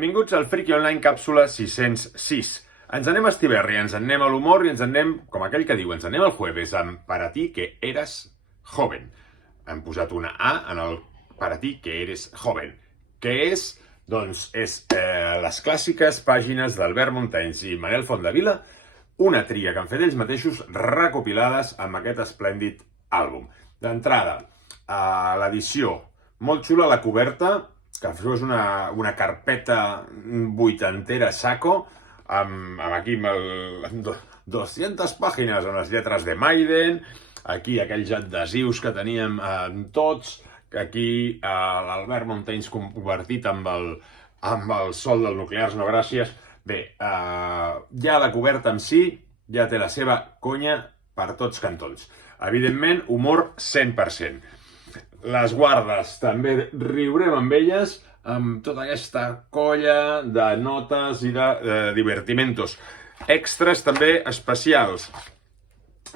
Benvinguts al Friki Online càpsula 606. Ens anem a Estiberri, ens anem a l'humor i ens anem, com aquell que diu, ens anem al jueves amb Para ti que eras joven. Hem posat una A en el Para ti que eres joven. Què és? Doncs és les clàssiques pàgines d'Albert Montains i Manel Fondavila, una tria que han fet ells mateixos recopilades amb aquest esplèndid àlbum. D'entrada, l'edició, molt xula la coberta, que això és una carpeta vuitantera saco, amb aquí amb 200 pàgines amb les lletres de Maiden, aquí aquells adhesius que teníem tots, aquí l'Albert Montains convertit amb el sol del Nuclears No Gràcies. Bé, ja la coberta en si ja té la seva conya per tots cantons. Evidentment, humor 100%. Les guardes, també riurem amb elles, amb tota aquesta colla de notes i de divertimentos. Extras també especials,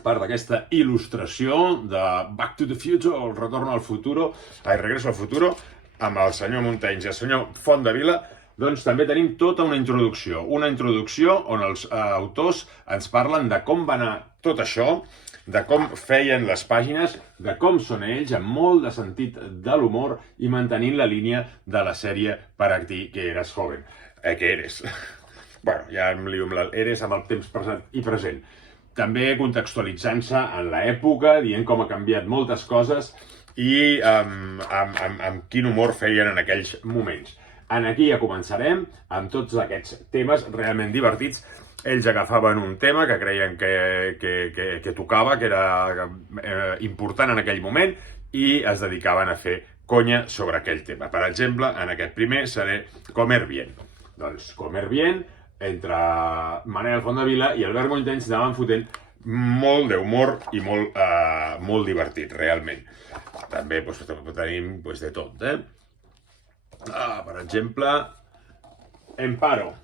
part d'aquesta il·lustració de Back to the Future, el retorno al futuro, Regreso al futuro, amb el senyor Montains i el senyor Fondavila, doncs també tenim tota una introducció on els autors ens parlen de com va anar tot això, de com feien les pàgines, de com són ells, amb molt de sentit de l'humor i mantenint la línia de la sèrie Para ti que eras joven. Que eres. Bueno, ja em lio amb l'eres amb el temps passat i present. També contextualitzant-se en l'època, dient com ha canviat moltes coses i amb quin humor feien en aquells moments. Aquí ja començarem amb tots aquests temes realment divertits. Ells agafaven un tema que creien que tocava, que era important en aquell moment, i es dedicaven a fer conya sobre aquell tema. Per exemple, en aquest primer seré Comer Bien. Doncs Comer Bien, entre Manel Fondavila i Albert Montains anaven fotent molt d'humor i molt divertit, realment. També tenim de tot, per exemple, Emparo,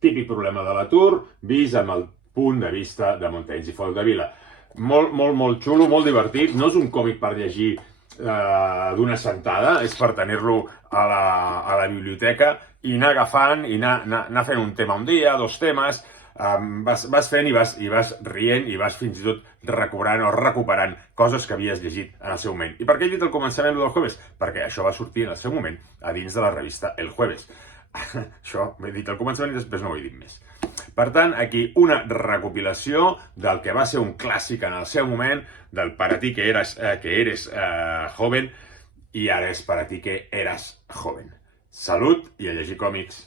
típic problema de l'atur, vist amb el punt de vista de Montains i Fondavila. Molt xulo, molt divertit. No és un còmic per llegir d'una sentada, és per tenir-lo a la biblioteca i anar agafant i anar fent un tema un dia, dos temes. Vas fent i vas rient i vas fins i tot recobrant o recuperant coses que havies llegit en el seu moment. I per què he dit al començament del jueves? Perquè això va sortir en el seu moment a dins de la revista El Jueves. Això m'he dit al començament i després no ho he dit més. Per tant, aquí una recopilació del que va ser un clàssic en el seu moment, del Para ti que eres joven, i ara és Para ti que eras joven. Salut i a llegir còmics.